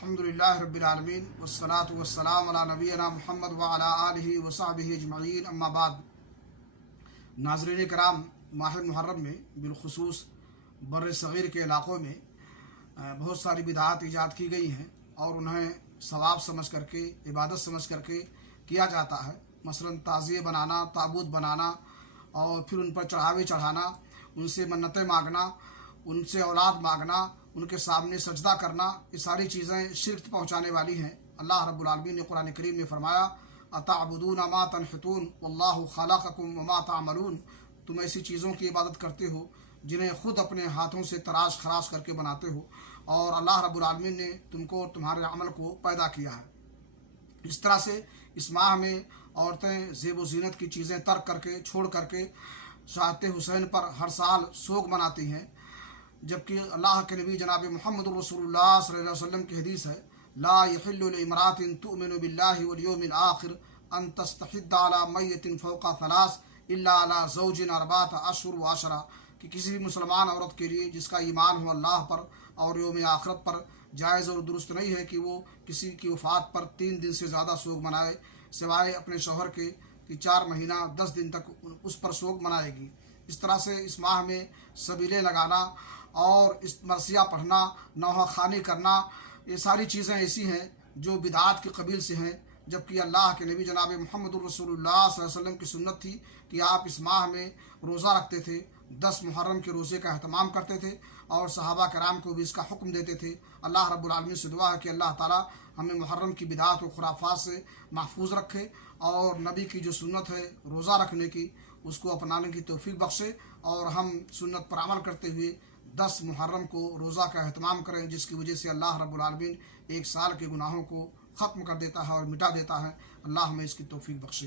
अल्हम्दुलिल्लाह रब्बिल आलमीन वस्सलातु वस्सलाम अला नबीना मुहम्मद व अला आलिहि व सहबिहि अजमईन अम्मा बाद। नाज़रीन कराम, माह मुहर्रम में बिलखुसूस बर सग़ीर के इलाक़ों में बहुत सारी बिदआत ईजाद की गई हैं और उन्हें सवाब समझ करके, इबादत समझ करके किया जाता है। मसलन ताज़िए बनाना, ताबूत बनाना और फिर उन पर चढ़ावे चढ़ाना, उनसे मन्नतें मांगना, उनसे औलाद मांगना, उनके सामने सजदा करना, ये सारी चीज़ें शिर्क पहुँचाने वाली हैं। अल्लाह रब्बुल आलमीन ने कुरान करीम में फरमाया, अतअबुदूना मा तनहितून वल्लाहु खलक़कुम व मा तअमलून। तुम ऐसी चीज़ों की इबादत करते हो जिन्हें खुद अपने हाथों से तराश खराश करके बनाते हो और अल्लाह रब्बुल आलमीन ने तुमको तुम्हारे अमल को पैदा किया है। इस तरह से इस माह में औरतें ज़ेब व ज़ीनत की चीज़ें तर्क करके, छोड़ करके शाहते हुसैन पर हर साल सोग मनाती हैं, जबकि अल्लाह के नबी जनाब मुहम्मद रसूलुल्लाह सल्लल्लाहु अलैहि वसल्लम की हदीस है, ला यहिल्लु लिइम्रातिन तुमिनु बिल्लाहि वल यौमिल आखिर अन तस्तहिद्द अला मय्यतिन फौका थलास इल्ला अला ज़ौजिन अर्बात अशहुर व अशरा, कि किसी भी मुसलमान औरत के लिए जिसका ईमान हो अल्लाह पर और यौम आखिरत पर जायज़ और दुरुस्त नहीं है कि वो किसी की वफ़ात पर 3 दिन से ज़्यादा सोग मनाए, सिवाय अपने शौहर के कि 4 महीना 10 दिन तक उस पर सोग मनाएगी। इस तरह से इस माह में सबीले लगाना और इस मरसिया पढ़ना, नौहा खानी करना, ये सारी चीज़ें ऐसी हैं जो बिदआत के कबील से हैं। जबकि अल्लाह के नबी जनाब मुहम्मद रसूलुल्लाह सल्लल्लाहु अलैहि वसल्लम की सुन्नत थी कि आप इस माह में रोज़ा रखते थे, 10 मुहर्रम के रोज़े का अहतमाम करते थे और सहाबा कराम को भी इसका हुक्म देते थे। अल्लाह रब्बुल आलमीन से दुआ है कि अल्लाह ताला हमें मुहर्रम की बिदआत और खुराफात से महफूज रखे और नबी की जो सुन्नत है रोज़ा रखने की, उसको अपनाने की तौफीक बख्शे और हम सुन्नत पर अमल करते हुए 10 मुहर्रम को रोज़ा का अहतमाम करें, जिसकी वजह से अल्लाह रब्बुल आलमीन एक साल के गुनाहों को ख़त्म कर देता है और मिटा देता है। अल्लाह हमें इसकी तौफीक बख्शे।